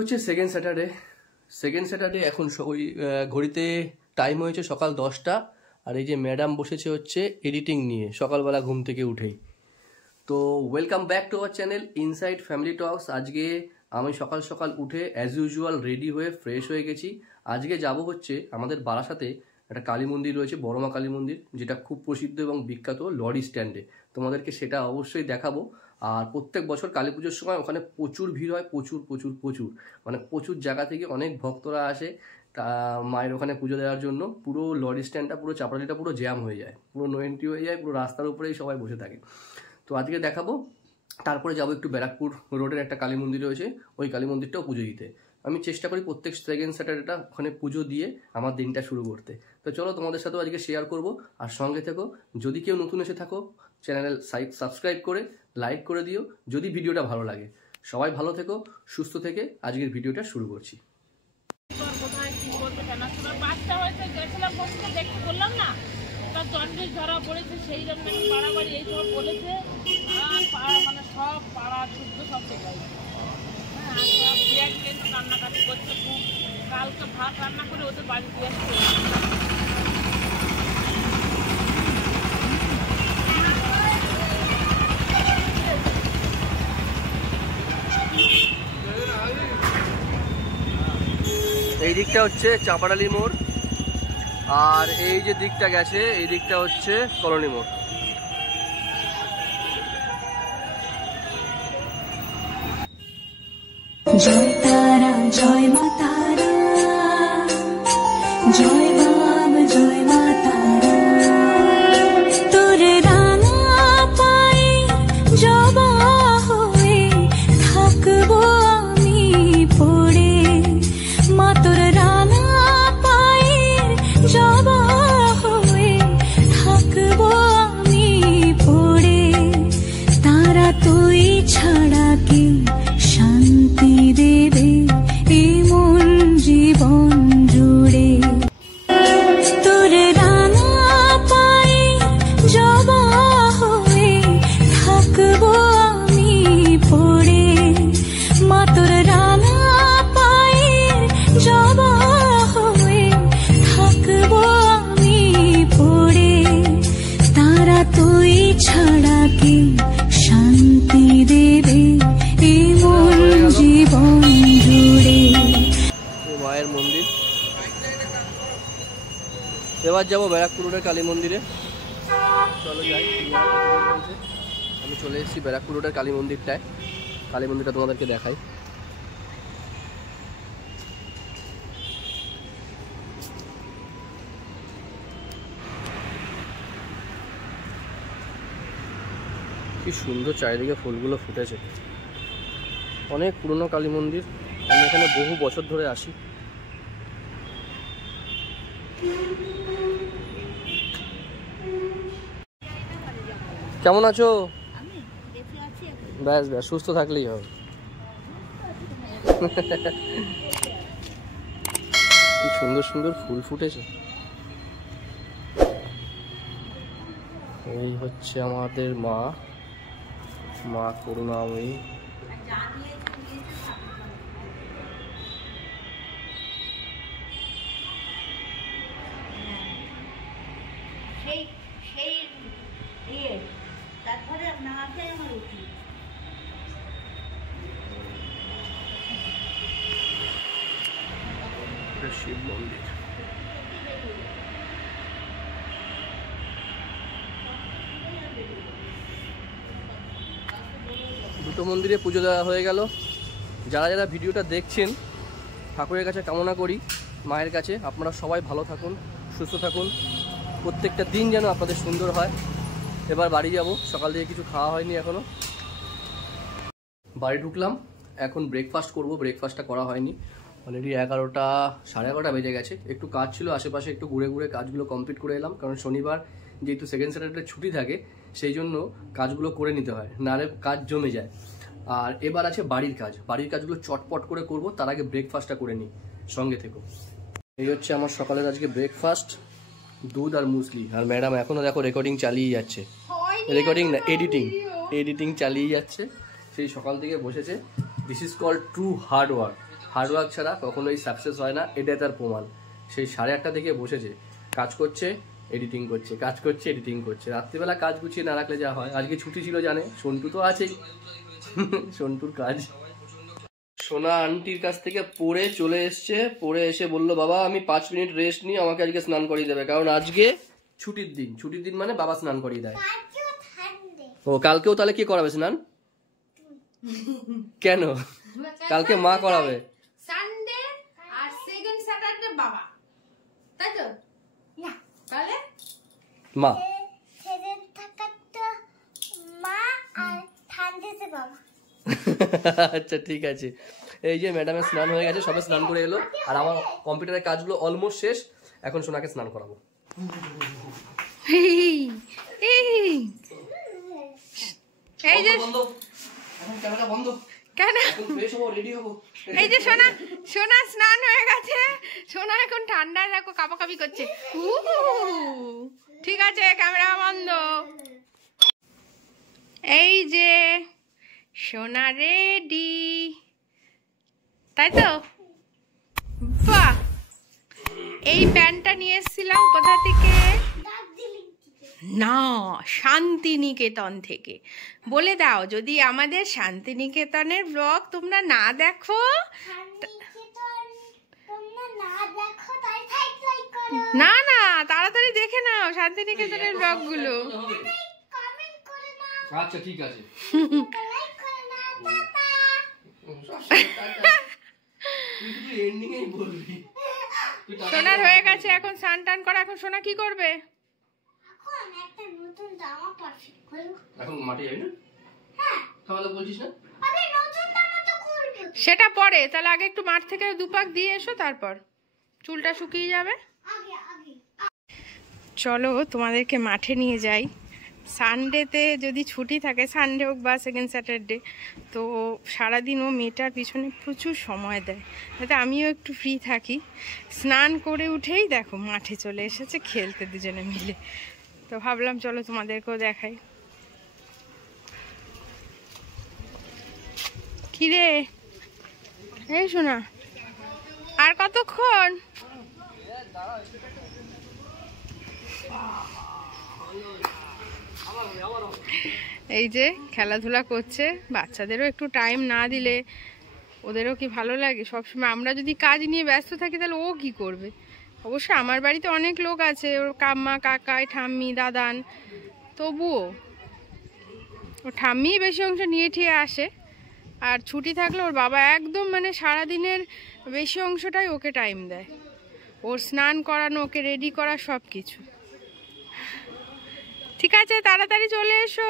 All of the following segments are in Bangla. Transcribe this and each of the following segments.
হচ্ছে সেকেন্ড স্যাটারডে এখন ওই ঘড়িতে টাইম হয়েছে সকাল 10টা। আর এই যে ম্যাডাম বসেছে হচ্ছে এডিটিং নিয়ে সকালবেলা ঘুম থেকে উঠেই। তো welcome back to our channel inside family talks. আজকে আমি সকাল সকাল উঠে অ্যাজ ইউজুয়াল রেডি হয়ে ফ্রেশ হয়ে গেছি। আজকে যাব হচ্ছে আমাদের বারাসাতে একটা কালী মন্দির রয়েছে, বড়মা কালী মন্দির, যেটা খুব প্রসিদ্ধ এবং বিখ্যাত লরি স্ট্যান্ডে। তোমাদেরকে সেটা অবশ্যই দেখাবো। আর প্রত্যেক বছর কালী পুজোর সময় ওখানে প্রচুর ভিড় হয়, প্রচুর মানে প্রচুর জায়গা থেকে অনেক ভক্তরা আসে তা মায়ের ওখানে পুজো দেওয়ার জন্য। পুরো লরি স্ট্যান্ডটা, পুরো চাপাড়িটা পুরো জ্যাম হয়ে যায়, পুরো নো এন্ট্রি হয়ে যায়, পুরো রাস্তার উপরেই সবাই বসে থাকে। তো আজকে দেখাবো। তারপরে যাবো একটু ব্যারাকপুর রোডের একটা কালী মন্দির রয়েছে, ওই কালী মন্দিরটাও পুজো দিতে। আমি চেষ্টা করি প্রত্যেক সেকেন্ড স্যাটারডেটা ওখানে পুজো দিয়ে আমার দিনটা শুরু করতে। তো চলো তোমাদের সাথেও আজকে শেয়ার করব, আর সঙ্গে থেকো। যদি কেউ নতুন এসে থাকো চ্যানেল সাবস্ক্রাইব করে লাইক করে দিও যদি ভিডিওটা ভালো লাগে। সবাই ভালো থেকো, সুস্থ থেকে আজকের ভিডিওটা শুরু করছি। জন্ডিস ধরা পড়েছে, সেই জন্য বাড়াবাড়ি এই সব বলেছে। আর মানে সব পাড়া শুদ্ধ সব শেখাই। হ্যাঁ, কিন্তু কান্নাকাটি করছে খুব। কালকে ভাত রান্না করে ওদের বাড়ি দিয়ে এই দিকটা হচ্ছে চাপাডালি মোড়, আর এই যে দিকটা গেছে এই দিকটা হচ্ছে কলোনি মোড়। জয় তারা জয় মা তারা, জয় বাম জয় মা তারা। তোর রাঙা পায়ে জবা হয়ে থাকবো আমি পড়ে, মা তোর রাঙা পায়ে জবা হয়ে থাকবো আমি পড়ে। তারা তুই ছাড়া কি শান্তি দেবে এমন জীবন জুড়ে। তোর রাঙা পায়ে জবা হয়ে থাকবো আমি পড়ে, মা তোর রাঙা পায়ে জবা হয়ে থাকবো আমি পড়ে। তারা তুই ছাড়া কি শান্তি দেবে এমন জীবন জুড়ে। মায়ের মন্দির। এবার যাবো ব্যারাকপুর রোডের কালী মন্দিরে। চলো যাই। আমি চলে এসেছি ব্যারাকপুর রোডের কালী মন্দিরটায়। কালী মন্দিরটা তোমাদেরকে দেখাই। কি সুন্দর চারিদিকে ফুলগুলো ফুটেছে। অনেক পুরনো কালী মন্দির, আমি এখানে বহু বছর ধরে আসি। কেমন আছো? ব্যাস ব্যাস, সুস্থ থাকলেই হবে। কি সুন্দর সুন্দর ফুল ফুটেছে। এই হচ্ছে আমাদের মা করুণাময়ী। শিব মন্দির। দুটো মন্দিরে পুজো দেওয়া হয়ে গেল। যারা যারা ভিডিওটা দেখছেন ঠাকুরের কাছে কামনা করি, মায়ের কাছে আপনারা সবাই ভালো থাকুন, সুস্থ থাকুন, প্রত্যেকটা দিন যেন আপনাদের সুন্দর হয়। এবার বাড়ি যাব, সকাল থেকে কিছু খাওয়া হয়নি এখনো। বাড়ি ঢুকলাম, এখন ব্রেকফাস্ট করব। ব্রেকফাস্টটা করা হয়নি, অলরেডি 11টা সাড়ে 11টা বেজে গেছে। একটু কাজ ছিল আশেপাশে, একটু ঘুরে ঘুরে কাজগুলো কমপ্লিট করে এলাম। কারণ শনিবার যেহেতু সেকেন্ড স্যাটারডে ছুটি থাকে, সেই জন্য কাজগুলো করে নিতে হয়, নাহলে কাজ জমে যায়। আর এবার আছে বাড়ির কাজগুলো চটপট করে করব। তার আগে ব্রেকফাস্টটা করে নিই, সঙ্গে থেকো। এই হচ্ছে আমার সকালের আজকে ব্রেকফাস্ট, দুধ আর মুসলি। আর ম্যাডাম এখনো দেখো রেকর্ডিং চালিয়ে যাচ্ছে, রেকর্ডিং না এডিটিং চালিয়ে যাচ্ছে। সেই সকাল থেকে বসেছে। This is called true hard hardwork ছাড়া কখনোই সাকসেস হয় না, এটা তার প্রমাণ। সেই 8:30 থেকে বসেছে, কাজ করছে, এডিটিং করছে, কাজ করছে, এডিটিং করছে। রাত্রিবেলা কাজ গুছিয়ে না রাখলে যা হয়। আজকে ছুটি ছিল জানে, সন্টু তো আছেই, সন্টুর কাজ। সোনা আন্টির কাছ থেকে পড়ে চলে এসছে, পড়ে এসে বলল বাবা আমি 5 মিনিট রেস্ট নিয়ে আমাকে আজকে স্নান করিয়ে দেবে, কারণ আজকে ছুটির দিন। ছুটির দিন মানে বাবা স্নান করিয়ে দেয়। ও কালকেও তাহলে কি করাবে স্নান? কেন? কালকে মা করাবে। সানডে আর সেকেন্ড স্যাটারডে বাবা, তাই তো? না তাহলে মা। আচ্ছা ঠিক আছে। এই যে ম্যাডামের স্নান হয়ে গেছে, সবে স্নান করে এলো, আর আমার কম্পিউটারের কাজগুলো অলমোস্ট শেষ। এখন সোনাকে স্নান করাবো। এই যে ক্যামেরা বন্ধ কেন? রেডি হবো। এই যে সোনা, সোনা স্নান হয়ে গেছে, সোনা এখন ঠান্ডায় দেখো কাঁপাকাঁপি করছে। ঠিক আছে, ক্যামেরা বন্ধ। এই যে সোনা রেডি, তাই তো? বাহ, এই প্যান্টটা নিয়ে এসেছিলাম কোথা থেকে? না, শান্তিনিকেতন থেকে। বলে দাও, যদি আমাদের শান্তিনিকেতনের ব্লগ তোমরা না দেখো, না না তাড়াতাড়ি দেখে নাও শান্তিনিকেতনের ব্লগ গুলো। আচ্ছা ঠিক আছে। সোনার হয়ে গেছে এখন স্নান টান করা। এখন সোনা কি করবে? এখন মাঠে যাবি না? তাহলে বলছিস না? সেটা পরে, তাহলে আগে একটু মাঠ থেকে দুপাক দিয়ে এসো, তারপর চুলটা শুকিয়ে যাবে। চলো তোমাদেরকে মাঠে নিয়ে যাই। সানডেতে যদি ছুটি থাকে, সানডে হোক বা সেকেন্ড স্যাটারডে, তো সারাদিন ও মেয়েটার পিছনে প্রচুর সময় দেয়, যাতে আমিও একটু ফ্রি থাকি। স্নান করে উঠেই দেখো মাঠে চলে এসেছে খেলতে দুজনে মিলে। তো ভাবলাম চলো তোমাদেরকেও দেখাই। কিরে এই শোনা, আর কতক্ষণ? এই যে খেলাধুলা করছে। বাচ্চাদেরও একটু টাইম না দিলে ওদেরও কি ভালো লাগে? সবসময় আমরা যদি কাজ নিয়ে ব্যস্ত থাকি তাহলে ও কি করবে? অবশ্য আমার বাড়িতে অনেক লোক আছে, ওর কাম্মা, কাকাই, ঠাম্মি, দাদান, তবুও ও ঠাম্মি বেশি অংশ নিয়ে ঠিয়ে আসে। আর ছুটি থাকলে ওর বাবা একদম মানে সারাদিনের বেশি অংশটাই ওকে টাইম দেয়, ওর স্নান করানো, ওকে রেডি করা, সব কিছু। ঠিক আছে, তাড়াতাড়ি চলে এসো।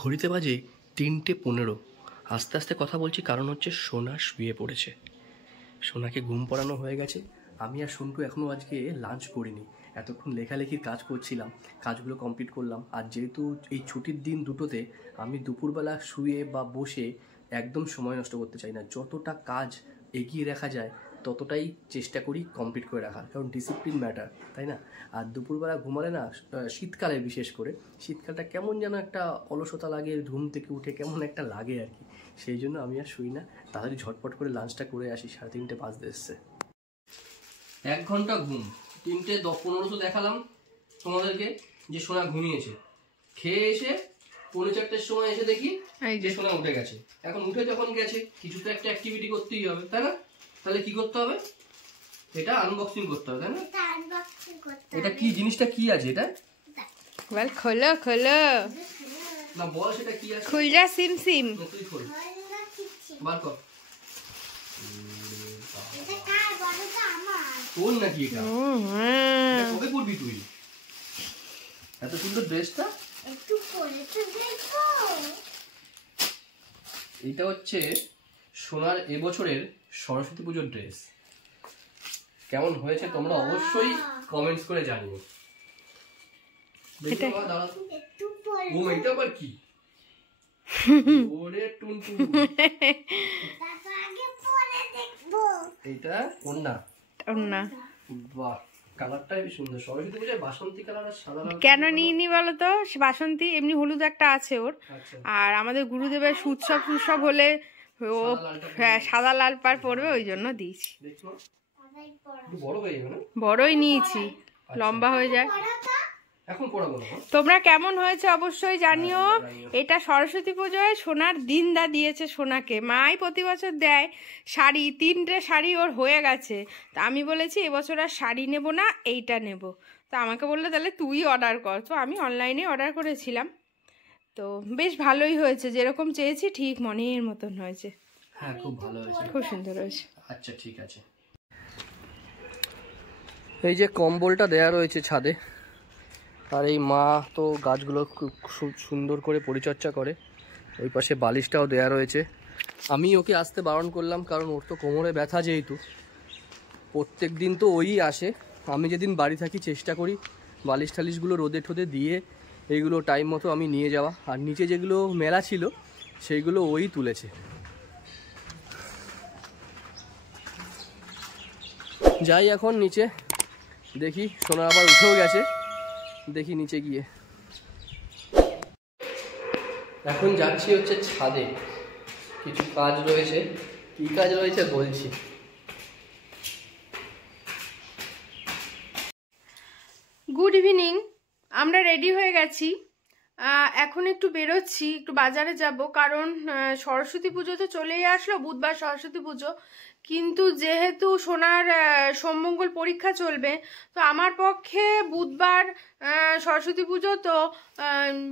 ঘড়িতে বাজে 3:15। আস্তে আস্তে কথা বলছি, কারণ হচ্ছে সোনা শুয়ে পড়েছে। সোনাকে ঘুম পড়ানো হয়ে গেছে। আমি আর সন্টু এখনও আজকে লাঞ্চ করিনি। এতক্ষণ লেখালেখির কাজ করছিলাম, কাজগুলো কমপ্লিট করলাম। আর যেহেতু এই ছুটির দিন দুটোতে আমি দুপুরবেলা শুয়ে বা বসে একদম সময় নষ্ট করতে চাই না। যতটা কাজ এগিয়ে রাখা যায় ততটাই চেষ্টা করি কমপ্লিট করে রাখার, কারণ ডিসিপ্লিন ম্যাটার, তাই না? আর দুপুরবেলা ঘুমালে না, শীতকালে বিশেষ করে, শীতকালটা কেমন যেন একটা অলসতা লাগে, ঘুম থেকে উঠে কেমন একটা লাগে আর কি। সেই জন্য আমি আর শুই না, তাড়াতাড়ি ঝটপট করে লাঞ্চটা করে আসি। 3:30 বাজতে এসছে। 1 ঘন্টা ঘুম। 3:15 দেখালাম তোমাদেরকে যে সোনা ঘুমিয়েছে। খেয়ে এসে 4:45 সময় এসে দেখি যে সোনা উঠে গেছে। এখন উঠে যখন গেছে, কিছু তো একটা অ্যাক্টিভিটি করতেই হবে, তাই না? তাহলে কি করতে হবে? এটা আনবক্সিং করতে হবে, তাই না? এটা কি জিনিসটা, কি আছে এটা? বল, খোলো খোলো। না বল সেটা কি আছে। খুল যা সিম সিম। তুই খোল, বার কর। কোন নাকি এটা? এটা কবে পরবি তুই? এত সুন্দর ড্রেসটা একটু পরে তো দেখো। এটা হচ্ছে সোনার এবছরের সরস্বতী পুজোর ড্রেস। কেমন হয়েছে তোমরা অবশ্যই কমেন্টস করে জানিও। দেখো দাঁড়া, ও এটা আবার কি? ওরে টুনটু, আগে পরে দেখবো। এটা ওন্না। ওন্না। বাহ, কালারটাই সুন্দর। সরস্বতী পূজায় বাসন্তী কালার আর সাদা লাল কেন নিইনি বলো তো? বাসন্তী এমনি হলুদ একটা আছে ওর, আচ্ছা আর আমাদের গুরুদেবের উৎসব হলে ও হ্যাঁ সাদা লাল পাড় পরবে, ওই জন্য দিয়েছি। দেখছো একটু বড় হয়ে যাবে না? বড়ই নিয়েছি, লম্বা হয়ে যায়। এখন পড়াবো না। তোমরা কেমন হয়েছে অবশ্যই জানিও। এটা সরস্বতী পুজোয় সোনার দিনদা দিয়েছে সোনাকে, মাই প্রতি বছর দেয় শাড়ি, 3টে শাড়ি ওর হয়ে গেছে। তা আমি বলেছি এবছর আর শাড়ি নেব না, এইটা নেব। তো আমাকে বললো তাহলে তুই অর্ডার কর। তো আমি অনলাইনে অর্ডার করেছিলাম, তো বেশ ভালোই হয়েছে, যেরকম চেয়েছি ঠিক মনের মতন হয়েছে। হ্যাঁ খুব ভালো হয়েছে, খুব সুন্দর হয়েছে। আচ্ছা ঠিক আছে। এই যে কম্বলটা দেয়া রয়েছে ছাদে, আর এই মা তো গাছগুলো খুব সুন্দর করে পরিচর্যা করে। ওই পাশে বালিশটাও দেয়া রয়েছে। আমি ওকে আসতে বারণ করলাম, কারণ ওর তো কোমরে ব্যথা, যেহেতু প্রত্যেক দিন তো ওই আসে। আমি যেদিন বাড়ি থাকি চেষ্টা করি বালিশ টালিশগুলো রোদে ঠোদে দিয়ে এইগুলো টাইম মতো আমি নিয়ে যাওয়া, আর নিচে যেগুলো মেলা ছিল সেইগুলো ওই তুলেছে। যাই এখন নিচে, দেখি সোনা আবার উঠেও গেছে, দেখি নিচে গিয়ে। এখন যাচ্ছি হচ্ছে ছাদে, কিছু কাজ রয়েছে। কি কাজ রয়েছে বলছি। গুড ইভিনিং, আমরা রেডি হয়ে গেছি। এখন একটু বেরোচ্ছি, একটু বাজারে যাব, কারণ সরস্বতী পুজো তো চলেই আসলো, বুধবার সরস্বতী পুজো। কিন্তু যেহেতু সোনার সোমমঙ্গল পরীক্ষা চলবে, তো আমার পক্ষে বুধবার সরস্বতী পুজো, তো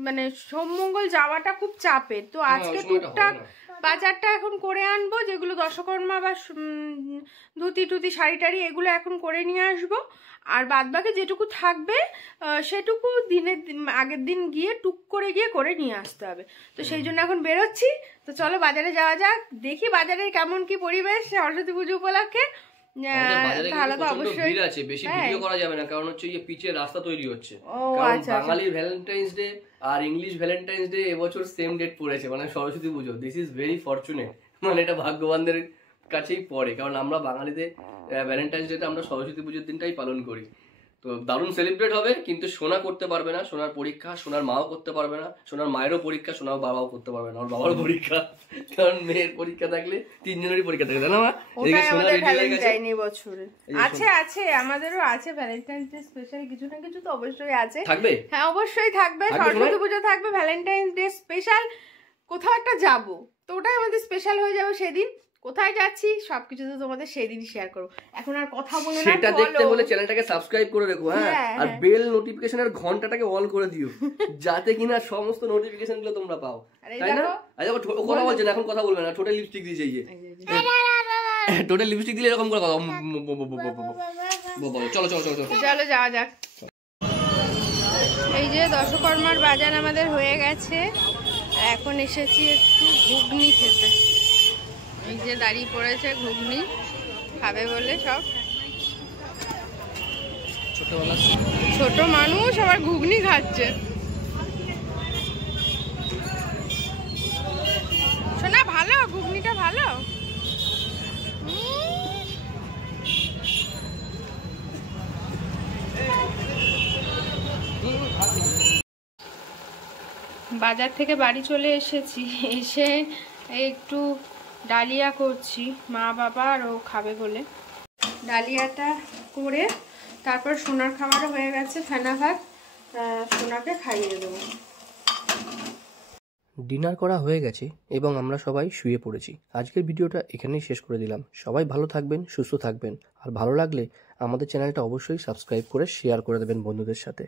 মানে সোমমঙ্গল যাওয়াটা খুব চাপের। তো আজকে টুকটাক বাজারটা এখন করে আনবো, যেগুলো দশকর্মা বা ধুতি টুতি শাড়ি টাড়ি এগুলো এখন করে নিয়ে আসবো। আর বাদবাকি যেটুকু থাকবে সেটুকু আগের দিন গিয়ে টুক করে গিয়ে করে নিয়ে আসতে হবে। তো সেই জন্য এখন বেরোচ্ছি। তো চলো বাজারে যাওয়া যাক, দেখি বাজারের কেমন কি পরিবেশ সরস্বতী পুজো উপলক্ষে। তাহলে তো অবশ্যই আছে, বেশি ভিডিও করা যাবে না, কারণ হচ্ছে এই পিচের রাস্তা তৈরি হচ্ছে। বাঙালির ভ্যালেন্টাইন্স ডে আর ইংলিশ ভ্যালেন্টাইন্স ডে এবছর সেম ডেট পড়েছে, মানে সরস্বতী পুজো। দিস ইজ ভেরি ফরচুনেট, মানে এটা ভাগ্যবানদের কাছেই পড়ে, কারণ আমরা বাঙালিতে ভ্যালেন্টাইন্স ডেটা আমরা সরস্বতী পুজোর দিনটাই পালন করি। তো দারুণ সেলিব্রেট হবে, কিন্তু সোনা করতে পারবে না, সোনার পরীক্ষা, সোনার মাও করতে পারবে না, সোনার মায়েরও পরীক্ষা, সোনার বাবাও করতে পারবে না, ওর বাবার পরীক্ষা। কারণ মেয়ের পরীক্ষা থাকলে 3 জনেরই পরীক্ষা থাকে, তাই না মা? আছে আমাদেরও আছে ভ্যালেন্টাইন্স ডে স্পেশাল কিছু না কিছু তো অবশ্যই আছে। থাকবে? হ্যাঁ অবশ্যই থাকবে, সরস্বতী পুজো থাকবে, ভ্যালেন্টাইন্স ডে স্পেশাল। কোথাও একটা যাবো, তো ওটাই আমাদের স্পেশাল হয়ে যাবে সেদিন। কোথায় যাচ্ছি সবকিছু তো তোমাদের সেদিনই শেয়ার করবো। এখন আর কথা বলে না, সেটা দেখতে হলে চ্যানেলটাকে সাবস্ক্রাইব করে রেখো, হ্যাঁ, আর বেল নোটিফিকেশনের ঘন্টাটাকে অন করে দিও, যাতে কিনা সমস্ত নোটিফিকেশন গুলো তোমরা পাও, তাই না? আর দেখো কথা বলছেন, এখন কথা বলবে না, টোটাল লিপস্টিক দিয়ে যাইয়ে, টোটাল লিপস্টিক দিলে এরকম করে কথা। চলো চলো চলো চলো চলো যাওয়া যাক। এই যে দশকর্মার বাজার আমাদের হয়ে গেছে, এখন এসেছি একটু ঘুগনি খেতে। এই যে দাঁড়িয়ে পড়েছে ঘুগনি খাবে বলে সব, ছোট মানুষ আবার ঘুগনি খাচ্ছে। শোনা ভালো, ঘুগনিটা ভালো। বাজার থেকে বাড়ি চলে এসেছি, এসে একটু ডালিয়া করছি, মা বাবা আর ও খাবে বলে। ডালিয়াটা করে তারপর সোনার খাবারও হয়ে গেছে, ফেনা ভাত, সোনাকে খাইয়ে দেবো। ডিনার করা হয়ে গেছে এবং আমরা সবাই শুয়ে পড়েছি। আজকের ভিডিওটা এখানেই শেষ করে দিলাম। সবাই ভালো থাকবেন, সুস্থ থাকবেন, আর ভালো লাগলে আমাদের চ্যানেলটা অবশ্যই সাবস্ক্রাইব করে শেয়ার করে দেবেন বন্ধুদের সাথে।